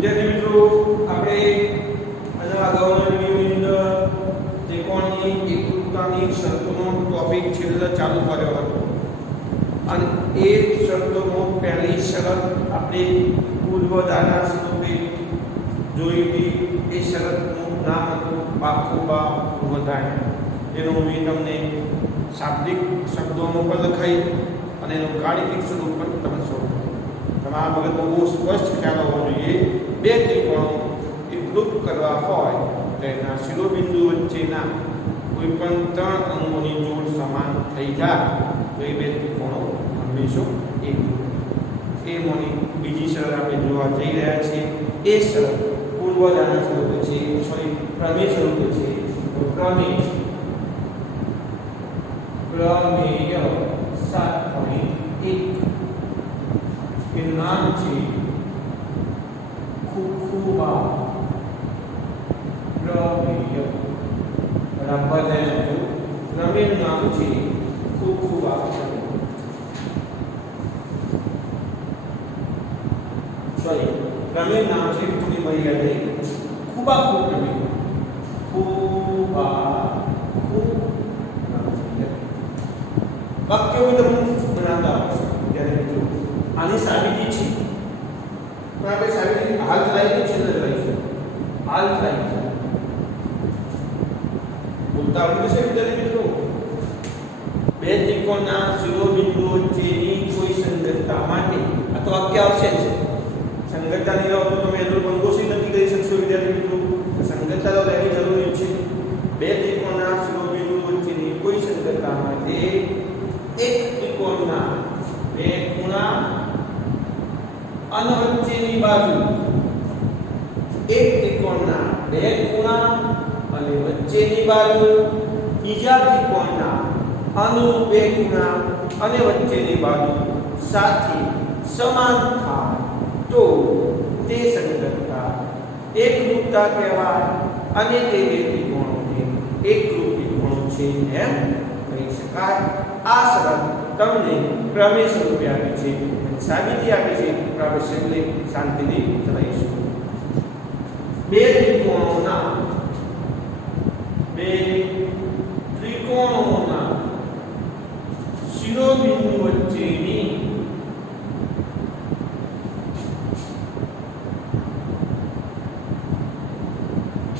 વિદ્યાર્થી મિત્રો આપણે અગાઉના વિડિયોની અંદર ત્રિકોણની એકરૂપતાની શરતોનો ટોપિક છેલ્લે ચાલુ કર્યો હતો અને એ શરતોમાં પહેલી શરત આપણે પૂર્વધારણા સ્વરૂપે જોઈ હતી. એ શરતનું નામ હતું બાકુબા પૂર્વધારણા. એનું મેં તમને શાબ્દિક શબ્દોમાં પણ લખાઈ અને એનું ગાણિતિક સ્વરૂપ પણ તમે શોધો. તમારા મગજમાં બહુ સ્પષ્ટ ખ્યાલ હોવો જોઈએ. બે ત્રિકોણો એકરૂપ કરવા હોય તો એના શિરોબિંદુ વચ્ચેના કોઈ પણ ત્રણ અંગોની જોડ સમાન થઈ જાય તો એ બે ત્રિકોણો હંમેશા એકરૂપ. એ મોની બીજી શરત આપણે જોવા જઈ રહ્યા છીએ. એ શરત પૂર્વધારણા સ્વરૂપે છે, પ્રમેય સ્વરૂપે છે. તો પ્રમેય 7.1 એનું નામ છે ખુખુબા પ્રમેય. બરાબર છે. પ્રમેયનું નામ છે ખુખુબા. પ્રમેય નામ છે થોડી મર્યાદા ખુબા પ્રમેય. ખુબા વાક્યો બધા બનાવતા આવશે. ત્યારે મિત્રો આની સાબિતી છે પણ આપણે સાબિતી હાલ લાઈન છે ન લઈશું. હાલ લાઈન બોલતા આવડે છે વિદ્યાર્થી મિત્રો. બે ત્રિકોણના શિરોબિંદુ વચ્ચેની કોઈ સંગતતા માટે આ તો વાક્ય આવશે જ. સંગતતા નહીં રહો તો તમે એનું કંગોસી નથી કરી શકશો વિદ્યાર્થી મિત્રો. સંગતતા તો રહેવી જરૂરી છે. બે ત્રિકોણના શિરોબિંદુ વચ્ચેની કોઈ સંગતતા માટે એક ત્રિકોણના બે ખૂણા અને વચ્ચેની બાજુ, એક ત્રિકોણના બે ખૂણા અને વચ્ચેની બાજુ બીજા ત્રિકોણના અનુરૂપ બે ખૂણા અને વચ્ચેની બાજુ સાથે સમાન થાય તો તે સંગતતા એકરૂપતા કહેવાય અને તે બે ત્રિકોણોને એકરૂપ ત્રિકોણો છે એમ કહી શકાય. આ શરત તમને પ્રમેય સ્વરૂપે આપી છે, સાબિતી આપી છે. આપણે છેલ્લે શાંતિથી ચલાવીશું. બે ત્રિકોણોના શિરોબિંદુ વચ્ચેની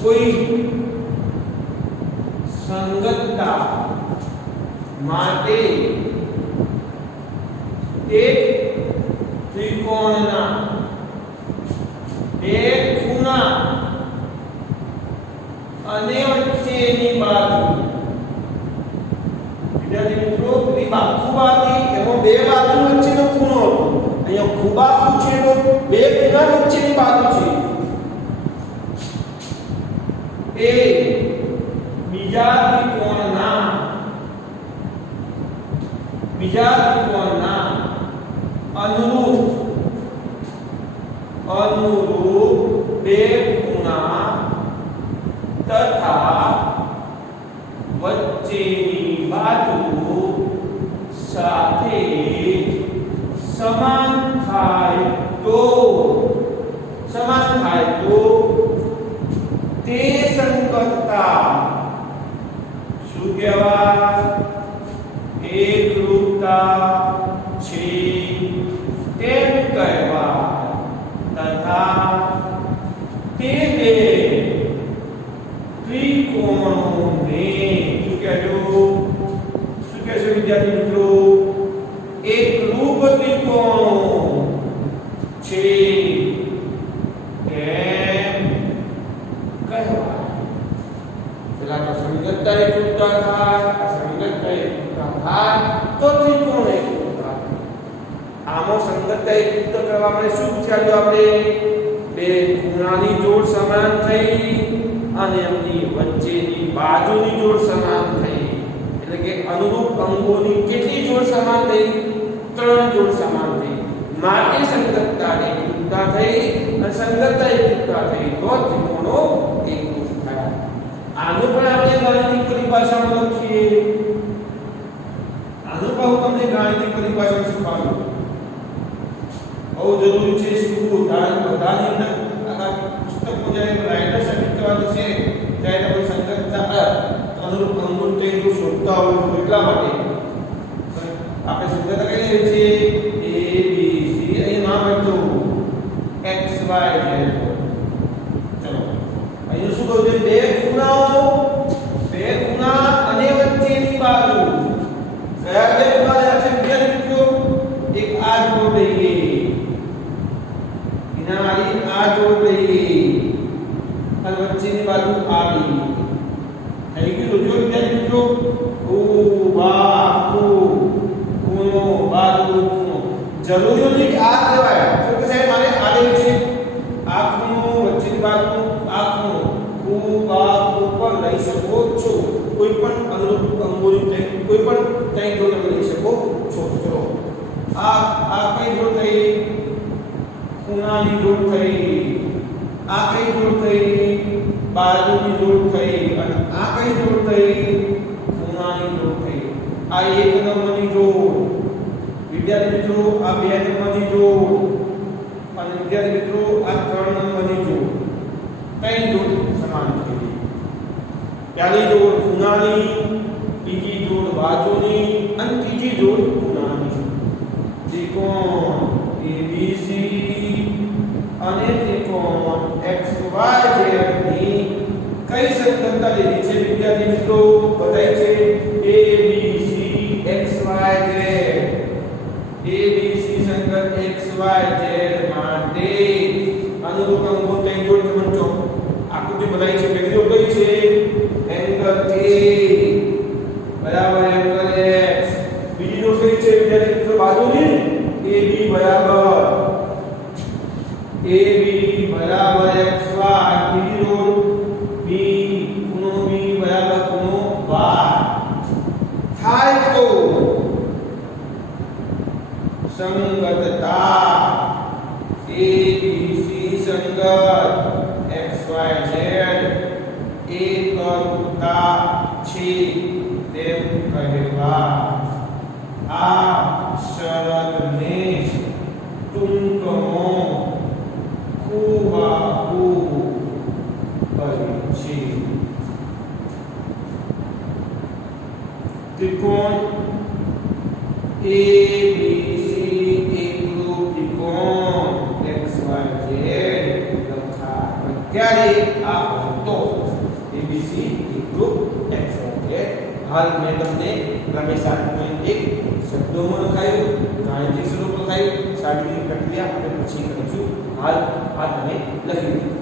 કોઈ સંગતતા માટે એક ત્રિકોણના બે ખૂણા અને વચ્ચેની બાજુ, વિદ્યાર્થી મિત્રો બાકુબાથી એમાં બે બાજુ વચ્ચેનો ખૂણો હતો. અહીંયા ખૂબા શું છે તો બે ખૂણા વચ્ચેની બાજુ છે. એ બીજા ત્રિકોણના અનુરૂપ બે ખૂણા તથા વચ્ચેની બાજુ સાથે સમાન થાય તો તે સંગતતા શું કહેવાય? એકરૂપતા છે તેમ કહેવાય. તથા તે બે ત્રિકોણોને શું કહેજો વિદ્યાર્થી મિત્રો? એકરૂપ ત્રિકોણો છે તેમ કહેવાય. પેલા તો સંગતતા એકરૂપતા થાય, સંગતતા એકરૂપતા થાય તો ત્રિકોણ એકરૂપતા. આમાં સંગતતા એકરૂપતા કરવા માટે શું વિચાર્યું આપણે? બે ખૂણાની જોડ સમાન થઈ અને એમની વચ્ચેની બાજુની જોડ સમાન થઈ. એટલે કે અનુરૂપ અંગોની કેટલી જોડ સમાન થઈ? 3 જોડ સમાન થઈ. માટે સંગતતા એકરૂપતા થઈ અને સંગતતા એકરૂપતા થઈ તો ત્રિકોણો એકરૂપ થયા. આનું પણ આપણે ગાણિતિક પરિભાષામાં લખીએ. આનું પણ તમને ગાણિતિક પરિભાષા શીખવાડું. બહુ જરૂરી છે શીખવું. બધાની અંદર આ પુસ્તકમાં જ્યારે રાઇટર સાબિત કરવાનું છે ત્યારે તમે સંગતતા અનુરૂપ અંગુલ તે જો શોધતા હોય તો એટલા માટે આપણે સંગતતા કઈ લઈએ છીએ a b c અહીં નામ લખતું x y z ચલો અહીં શું કહ્યું છે બે ખૂણા અને વચ્ચેની બાજુ કયા બે ખૂણા છે વિદ્યાર્થી મિત્રો એક આ જોડ લઈએ કિનારી આ જોડ લઈએ અને વચ્ચેની બાજુ આ લઈએ થઈ ગયું જો વિદ્યાર્થી મિત્રો ખૂણો બાજુ ખૂણો જરૂરી નથી કે આ કહેવાય તો કે સાહેબ મારે આ લેવું છે આ ખૂણો વચ્ચેની બાજુ આ ખૂણો પર લઈ શકો છો કોઈ પણ અનુરૂપ અંગોની કોઈ પણ કઈ જોડ તમે લઈ શકો છો ચલો આ કઈ જોડ થઈ ખૂણાની જોડ થઈ આ કઈ જોડ થઈ બાજુની જોડ થઈ અને આ કઈ જોડ થઈ ખૂણાની જોડ થઈ આ એક નંબરની જોડ વિદ્યાર્થી મિત્રો આ બે નંબરની જોડ અને વિદ્યાર્થી મિત્રો આ ત્રણ નંબરની જોડ કઈ જોડ સમાન થઈ પહેલી જોડ ખૂણાની બીજી જોડ બાજુની અને ત્રીજી જોડ ખૂણાની ત્રિકોણ ABC અને ત્રિકોણ XYZ ની કઈ સંગતતા લીધી છે વિદ્યાર્થી મિત્રો બતાય છે ABC XYZ ABC સંગત XYZ માટે અનુરૂપ અંગો ત્રણ જોડ સમજો આકૃતિ બતાઈ છે પહેલી જોડ કઈ છે એંગલ A બરાબર એંગલ X બીજી જોડ કઈ છે વિદ્યાર્થી મિત્રો બાજુની AB બરાબર XY બીજી જોડ B ખૂણો B બરાબર ખૂણો Y થાય તો સંગતતા ABC સંગત XYZ એકરૂપતા છે તેમ કહેવા આ શરતને ટૂંકમાં ખૂબાખૂબ કરી છે ત્રિકોણ ABC એકરૂપ ત્રિકોણ XYZ લખાય ત્યારે આ તો ABC એકરૂપ XYZ હાલ મેં તમને રમેશ 8.1 શબ્દોમાં લખાયું ગાણિતિક સ્વરૂપ લખાયું શારીરિક પ્રક્રિયા આપણે પછી કરીશું હાલ આ તમે લખી લો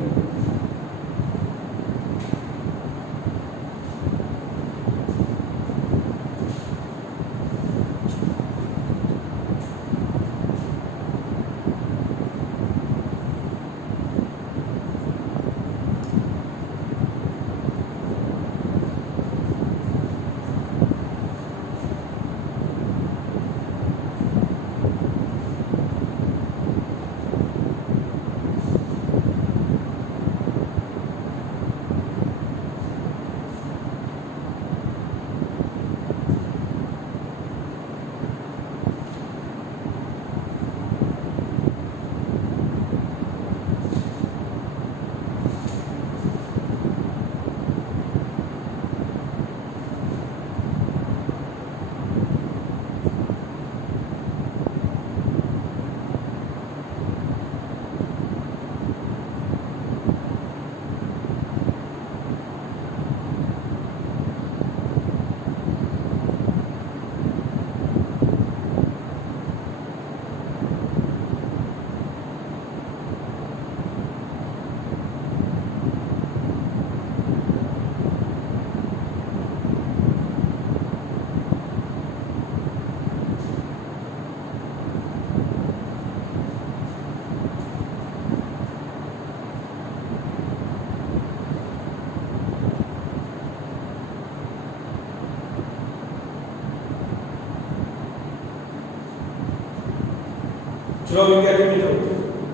ચલો વિદ્યાર્થી મિત્રો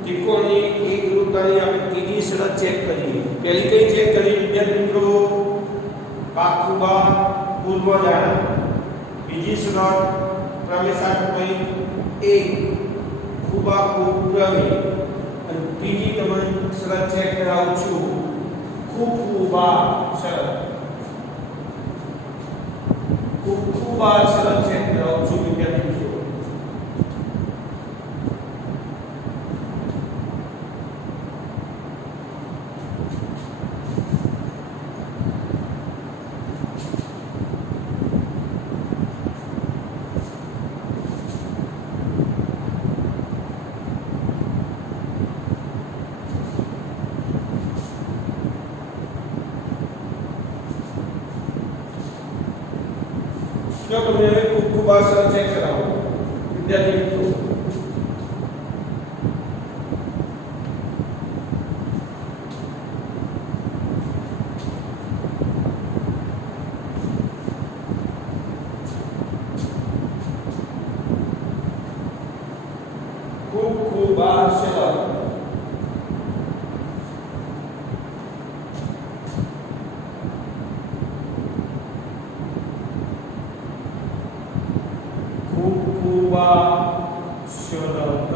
ત્રિકોણની એકરૂપતાની આપણે ત્રીજી શરત ચેક કરીએ પહેલી કઈ ચેક કરી વિદ્યાર્થી મિત્રો બાખુબા પૂર્વ જાણ બીજી શરત પ્રમેય 7.1 ખૂબાખૂબ પ્રમેય અને બીજી તમને શરત ચેક કરાવું છું. ખૂબા શરત, ખૂબા શરત ચેક કરાવું છું વિદ્યાર્થી મિત્રો. જો તમને હવે ખૂબા શરત ચેક કરાવો વિદ્યાર્થી મિત્રો. ખૂબા શરત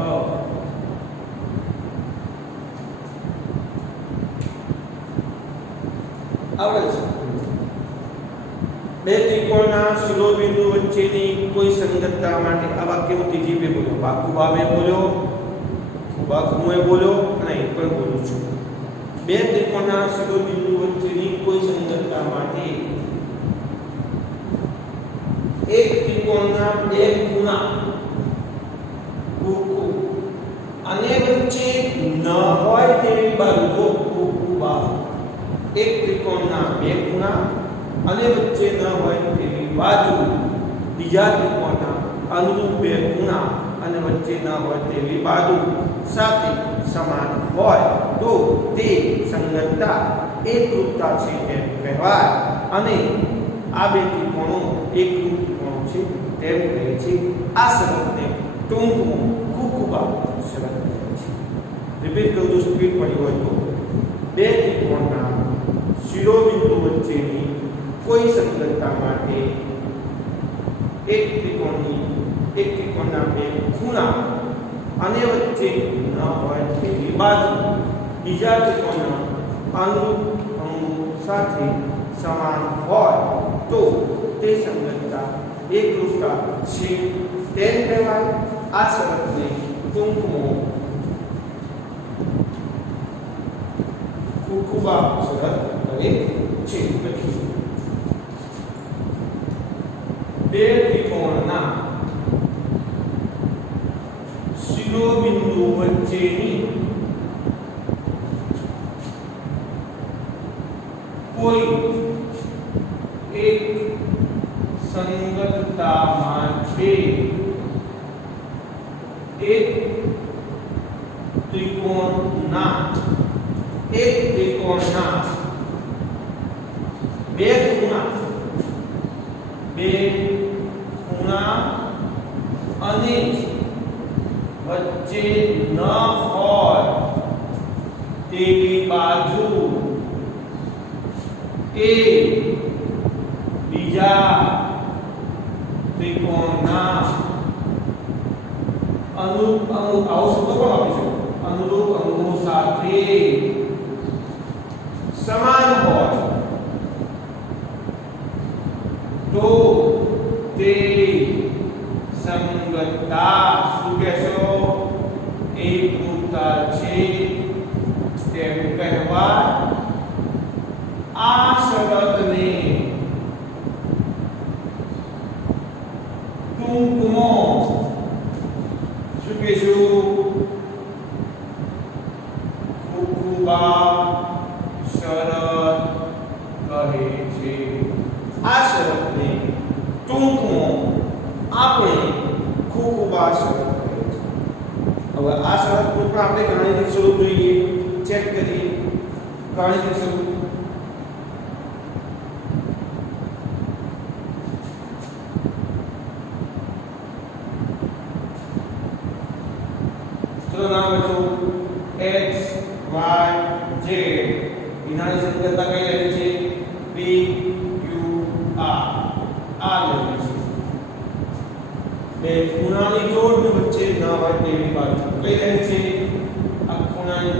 આવડે છે. બે ત્રિકોણના શિરોબિંદુ વચ્ચેની કોઈ સંગતતા માટે આ વાક્ય હું ત્રીજી બે બોલ્યો. ખૂબાબે બોલ્યો, ખૂબાખુએ બોલ્યો અને અહીં પણ બોલું છું. બે ત્રિકોણના શિરોબિંદુ વચ્ચેની કોઈ સંગતતા માટે એક ત્રિકોણના બે ખૂણા ખૂ અને વચ્ચે ન હોય તેવી બાજુ ખૂબા. એક ત્રિકોણના બે ખૂણા અને વચ્ચે ન હોય તેવી બાજુ બીજા ત્રિકોણના અનુરૂપ બે ખૂણા અને વચ્ચે ન હોય તેવી બાજુ સાથે સમાન હોય તો તે સંગતતા એકરૂપતા છે એમ કહેવાય. અને આ બે ત્રિકોણો એકરૂપ ત્રિકોણો છે તેમ કહે છે. આ શરતને ટૂંકમાં ખૂબા શરત કહે છે. રિપીટ કરું તો સ્પીડ પડી હોય તો બે ત્રિકોણના શિરોબિંદુ વચ્ચેની કોઈ સંગતતા માટે એક ત્રિકોણના બે ખૂણા અને વચ્ચે ન હોય તેવી બાજુ બીજા ત્રિકોણના અનુરૂપ અંગો સાથે સમાન હોય તો તે સંગતતા એકરૂપતા છે તેમ કહેવાય. આ શરતને ટૂંકમાં ખૂબા શરત કહે છે. બે ત્રિકોણના શિરોબિંદુ વચ્ચેની કોઈ એક સંગતતા માટે એક ત્રિકોણના બે ખૂણા અને વચ્ચે ન હોય તેવી બાજુ એ બીજા ત્રિકોણના અનુરૂપ આવો શબ્દ પણ આપીશું. અનુરૂપ અંગો સાથે સમાન હોય તો તે સંગતતા શું કહેશો? એકરૂપતા છે તેમ કહેવાય. આ શરતને ટૂંકમાં શું કહેશું? ખૂબા શરત કહે છે. આ શરતને ટૂંકમાં આપણે ખૂબા શરત કહે છે. હવે આ શરત પર આપણે ગાણિતિક સ્વરૂપ જોઈએ, ચેક કરીએ. ગાણિતિક સ્વરૂપ નામ હતું x y z. વિનાની સંગતતા કઈ રહી છે? p q r. આ લઈએ છે. બે ખૂણાની જોડ વચ્ચે ન હોય તેવી બાજુ કઈ રહે છે? આ ખૂણાની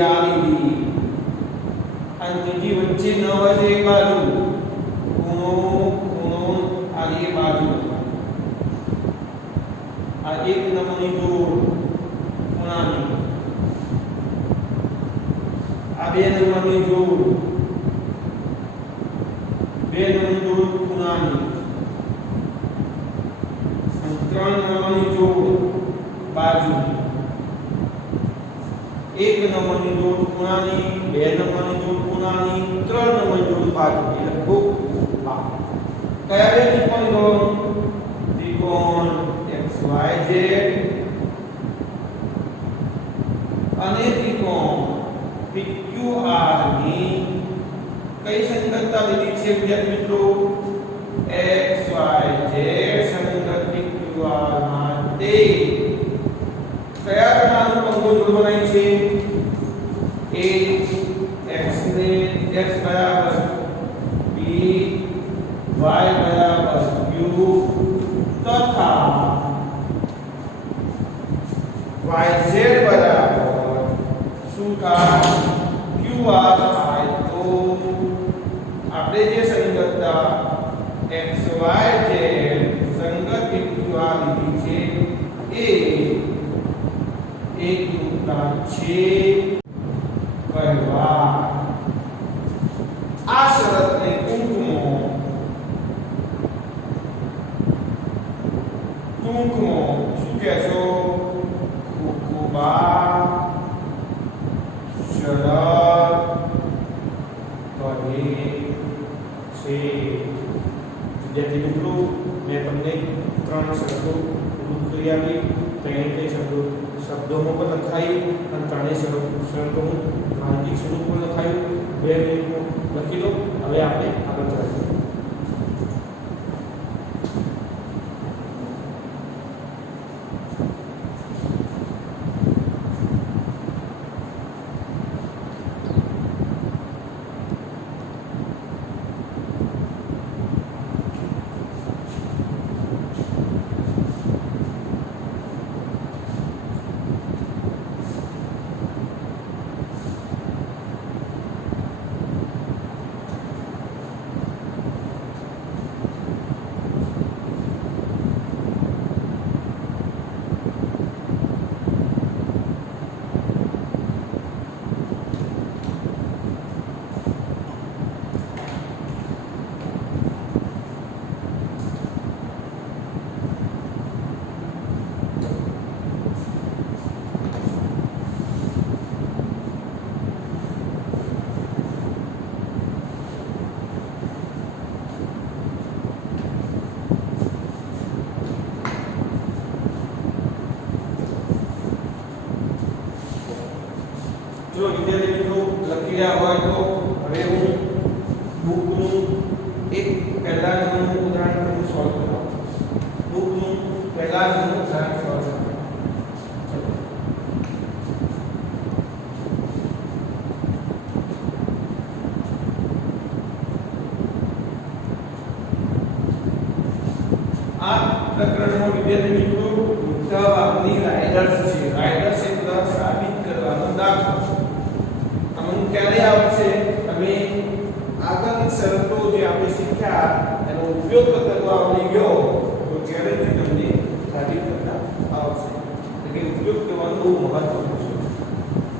ત્રિજ્યા લીધી અને ત્રીજી વચ્ચે ન હોય તો એક બાજુ ખૂણો ખૂણો આ એ બાજુ આ એક નંબરની જોડ ખૂણાની આ બે નંબરની જોડ બે નંબરની જોડ ખૂણાની અને ત્રણ નંબરની જોડ બાજુ એક નંબરની જોડ ખૂણાની બે નંબરની જોડ ખૂણાની ત્રણ નંબરની જોડ બાજુ એટલે ખૂબ કયા બે ત્રિકોણ લો ત્રિકોણ XYZ અને ત્રિકોણ PQR ની કઈ સંગતતા લીધી છે વિદ્યાર્થી મિત્રો XYZ સંગત PQR માટે કયા પ્રકારનું પંગોળ બનાવી છે a x ને x બરાબર b y બરાબર q તથા yz બરાબર શું કા qr થાય તો આપણે જે સંગતતા xyz સંગત qr લીધી છે એ એકરૂપતા છે કહેવા આ શરતને ટૂંકમાં શું કહેશો કુકુબા શરત કહે છે વિદ્યાર્થી મિત્રો મેં તમને ત્રણ શરતો પૂરું કરી આપી ત્રણે શબ્દોમાં પણ લખાયું અને ત્રણેય શરતોનું ગાણિતિક સ્વરૂપ પણ લખાયું 2 મિનિટમાં લખી લો હવે આપણે આગળ ચાલીએ જો વિદ્યાર્થી મિત્રો લખી રહ્યા હોય તો હવે હું બુકનું એક પહેલાનું ઉદાહરણ સોલ્વ કરાવું બુકનું પહેલાનું ઉદાહરણ સોલ્વ કરાવું આ પ્રકરણમાં વિદ્યાર્થી મિત્રો મોટા ભાગની રાઇડર્સ છે રાઇડર્સ એટલે સાબિત કરવાનો દાખલો અમને ક્યારે આવશે તમે આગળની શરતો જે આપણે શીખ્યા એનો ઉપયોગ કરવા આવડી ગયો તો ત્યારે તમને સાબિત કરતા આવશે એટલે ઉપયોગ કરવાનો બહુ મહત્વનું છે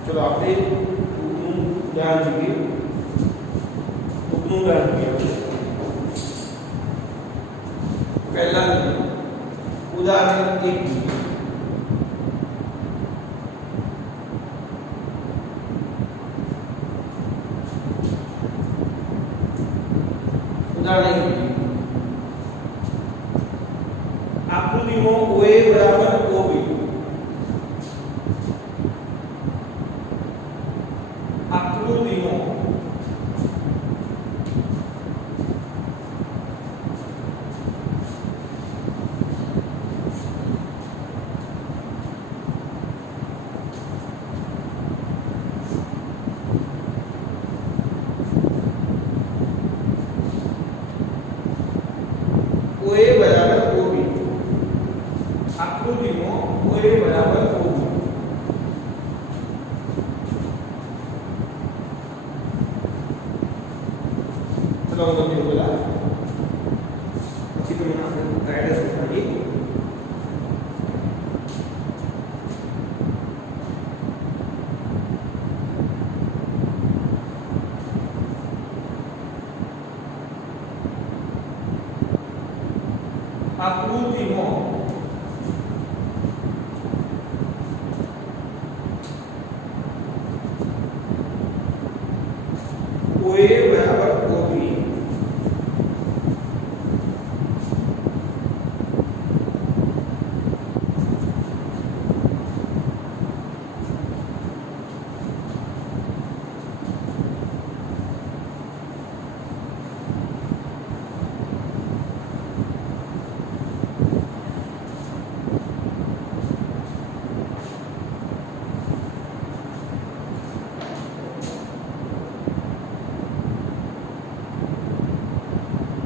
ચલો આપણે ટૂંકનું ઉદાહરણ જોઈએ પહેલા ઉદાહરણ 1 આકૃતિમાં OA બરાબર OB આકૃતિમાં OA બરાબર OB આકૃતિમાં OA કર્વ નથી બોલા પછી તો આપણે ગાઈડન્સ બતાવીએ આકૃતિમાં OA બરાબર OB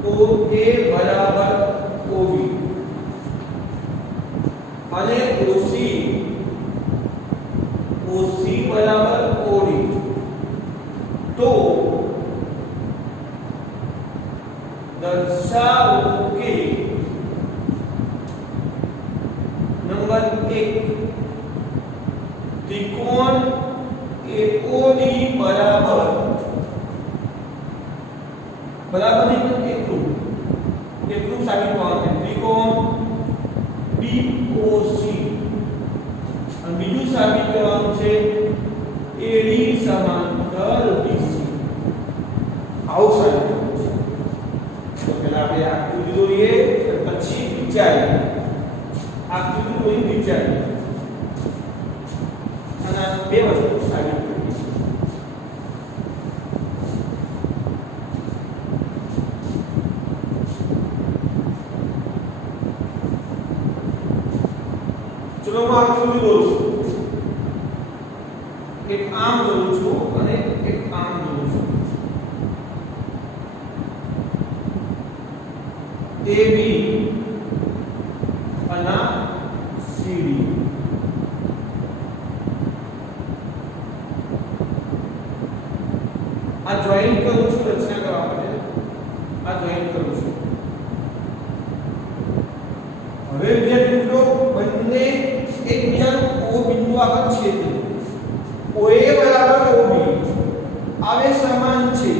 OA બરાબર OB અને OC બરાબર OD તો દર્શાવો કે નંબર 1 ત્રિકોણ AOD બરાબર નહીં એટલું સાબિત કરવાનું છે ત્રિકોણ BOC અને બીજું સાબિત કરવાનું છે AD સમાંતર BC આવું સાબિત કરવાનું છે તો પહેલા આપણે આકૃતિ દોરીએ પછી વિચારીએ આકૃતિ દોરી વિચારીએ અને બે વસ્તુ સાબિત કરીએ ચલો હું આકૃતિ દોરું છું એક આમ દોરું છું અને એક આમ દોરું છું AB અને CD આ જોઈન્ટ કરું છું રચના કરવા માટે આ જોઈન્ટ કરું છું હવે વિદ્યાર્થી મિત્રો બંને એકબીજાનું O બિંદુ આગળ છેદે OA બરાબર OB આવે સમાન છે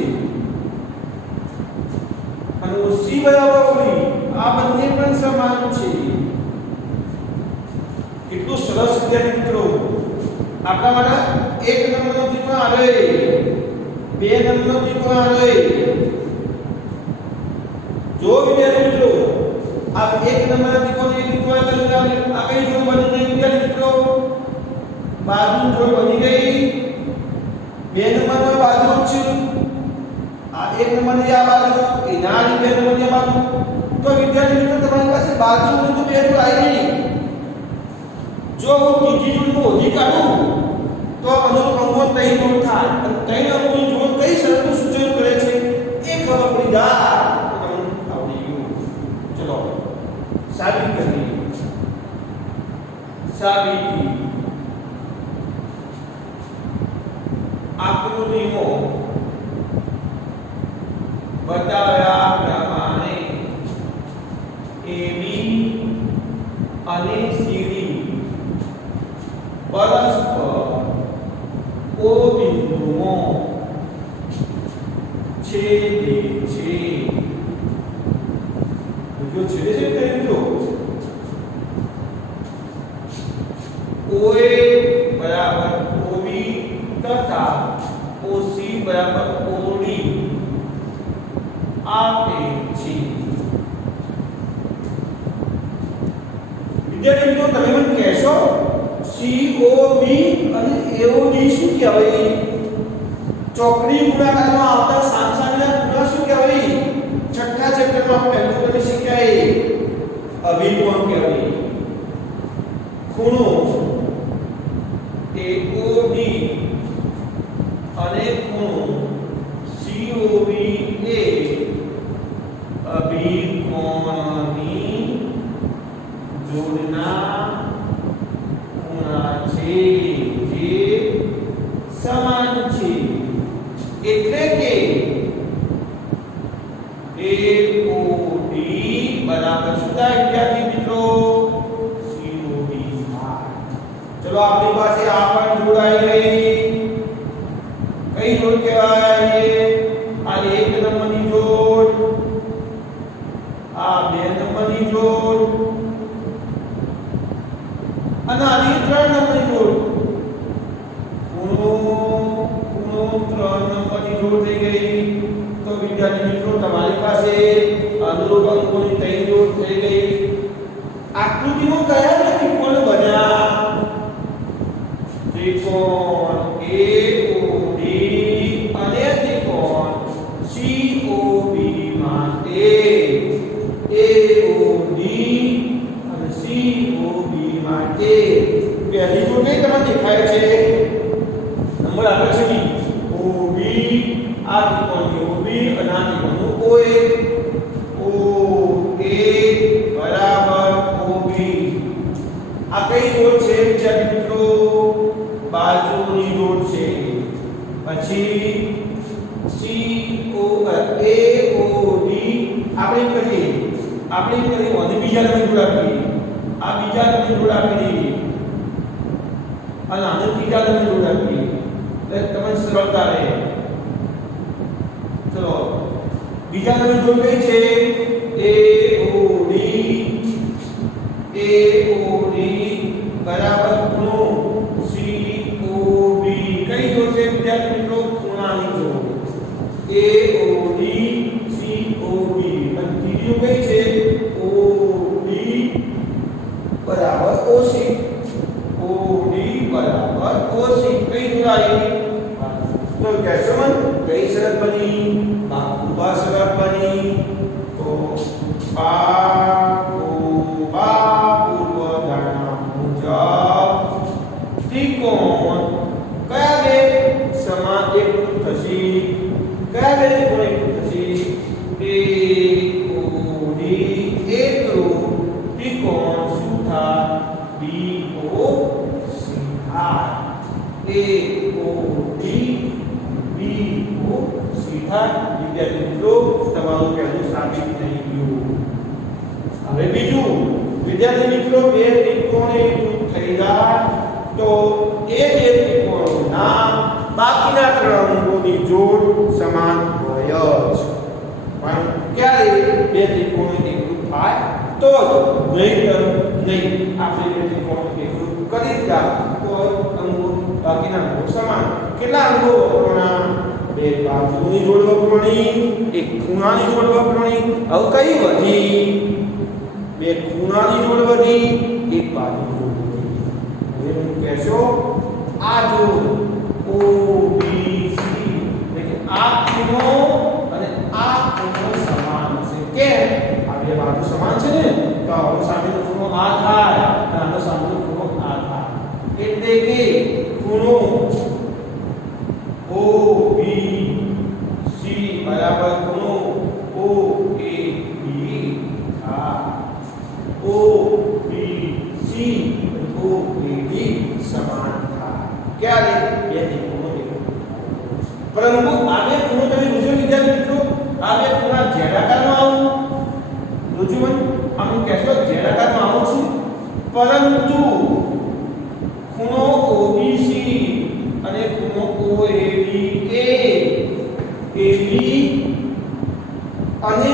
અને OC બરાબર OB આ બંને પણ સમાન છે કેટલું સરસ વિદ્યાર્થી મિત્રો આપણા માટે એક નંબરનો ત્રિકોણ આવે બે નંબરનો ત્રિકોણ આવે જો વિદ્યાર્થી મિત્રો आप एक नंबर त्रिकोण एक त्रिकोण बनेगा आ कई जोड़ बन गई विद्यार्थी मित्रों बाजू जोड़ बनी गई बे नंबर में बाजू છે આ એક નંબર ની આ બાજુ એ નાની બે નંબર ની બાજુ તો વિદ્યાર્થી મિત્રો તમારી પાસે બાજુ નું તો બે જોડ આવી ગઈ જો હું ત્રીજી જોડ નું ઓછી કાઢું તો અનુરૂપ અંગો ત્રણ જોડ થાય અને ત્રણ અંગોની જોડ કઈ શરતનું સૂચન કરે છે એ ખબર પડી જાય साबित करिए साबिती आकृतिमो बताया प्रमाणे AB અને CD પરસ્પર O બિંદુમાં છેદે છે जो छेदे से करेंगे OA बराबर OB तथा OC बराबर OD आपे છે વિદ્યાર્થી મિત્રો તમે મને કહેશો COB અને AOD શું કહેવાય ચોકડી ગુણાકારમાં આવતા સામસામેના ગુણા શું કહેવાય छठा चैप्टर में આપણે પહેલું પદ શીખ્યા અભિકોણ કહેવાય ખૂણો AOD અને ખૂણો COB એ અભિકોણની જોડના ખૂણા છે જે સમાન છે એટલે કે चलो आपनी पास आ पण जोड़ाई गई कई जोड़ कहेवाय आ 1 नंबरनी जोड़ आ 2 नंबरनी जोड़ અને આ 3 નંબરની જોડ ખૂણો 3 નંબરની જોડ થઈ ગઈ તો વિદ્યાર્થી મિત્રો તમારી પાસે અનુરૂપ અંકોની 3 જોડ થઈ ગઈ આકૃતિમાં કયા ત્રિકોણ બન્યા ત્રિકોણ AOD અને ત્રિકોણ COB માટે AOD અને COB માટે પહેલી જોડ કઈ તમને દેખાય છે નંબર આપે છે બી OB આ ત્રિકોણ OB અને આ ત્રિકોણ OA બરાબર OB આ કઈ જોડ છે વિદ્યાર્થી મિત્રો બાજુની જોડ છે પછી AOD આપણે કરીએ અને બીજા નંબર જોડ આપીએ આ બીજા નંબર જોડ આપી અને આને ત્રીજા નંબર જોડ આપી એટલે તમને સરળતા રહે ચલો બીજા નંબર જોડ કઈ છે AOD બરાબર ખૂણો COB કઈ જોડ છે વિદ્યાર્થી મિત્રો ખૂણાની જોડ AOD COB અને ત્રીજું કઈ છે OD બરાબર OC OD બરાબર OC કઈ જોડાઈ તો કહેશો મન કઈ શરત બની બાકુબા શરત બની તો બાકુબા પૂર્વ ધારણા મુજબ ત્રિકોણ કયા બે સમાન એકરૂપ થશે કયા બે ત્રિકોણ એકરૂપ થશે AOD એકરૂપ ત્રિકોણ શું થાય BOC થાય AOD BOC થાય વિદ્યાર્થી મિત્રો તમારું પહેલું સાબિત થઈ ગયું હવે બીજું વિદ્યાર્થી મિત્રો બે ત્રિકોણ એકરૂપ થઈ ગયા તો એ બે ત્રિકોણના બાકીના 3 અંકોની જોડ સમાન હોય જ પણ ક્યારે બે ત્રિકોણ એકરૂપ થાય તો નહીતર નહીં આપણે બે ત્રિકોણ એકરૂપ કરી દીધા તો અંકો બાકીના અંકો સમાન કેટલા અંકો વપરાણા બે બાજુની જોડ વપરાણી એક ખૂણાની જોડ વપરાણી હવે કઈ વધી બે ખૂણાની જોડ વધી એક બાજુની જોડ વધી હવે હું કહેશો આ જોડ OBC એટલે આ ખૂણો અને આ ખૂણો સમાન છે કેમ આ બે બાજુ સમાન છે ને તો આનો સામેનો ખૂણો આ થાય અને આનો સામેનો ખૂણો આ થાય એટલે કે ખૂણો OBC બરાબર ખૂણો OAB OBC OAB સમાન થાય ક્યારે બે ત્રિકોણો પરંતુ આ બે ખૂણો તમે જોજો વિદ્યાર્થી મિત્રો આ બે ખૂણા ઝેડાકારમાં આવું જોજો મને આમ કહેશો ઝેડાકારમાં આવું છું પરંતુ ખૂણો OBC અને ખૂણો OAB AB અને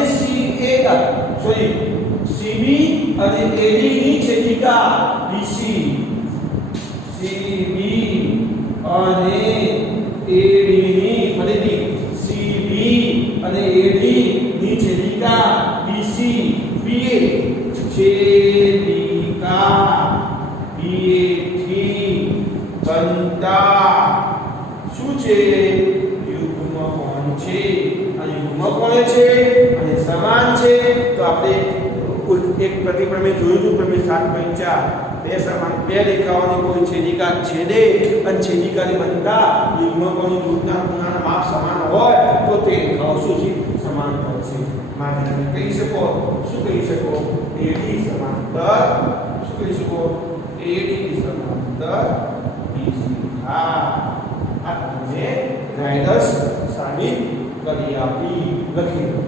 CB અને AD ની છેદિકા BC CB અને AD ની ફરીથી CB અને AD ની છેદિકા BC BA છેદિકા BA થી બનતા શું છે યુગ્મકોણ છે અને યુગ્મકોણ છે અને સમાન છે તો આપણે એક પ્રતિક્રમે જોયું હતું તમે 7.4 બે સમાન બે રેખાઓની કોઈ છેદિકા છેદે અને છેદિકાની બનતા યુગ્મકોણની જોડના ખૂણાના માપ સમાન હોય તો તે રેખાઓ શું છે સમાન થશે માટે તમે કહી શકો શું કહી શકો AD સમાંતર શું કહી શકો AD સમાંતર BC આ તમને રાઇડર્સ સાબિત કરી આપી લખી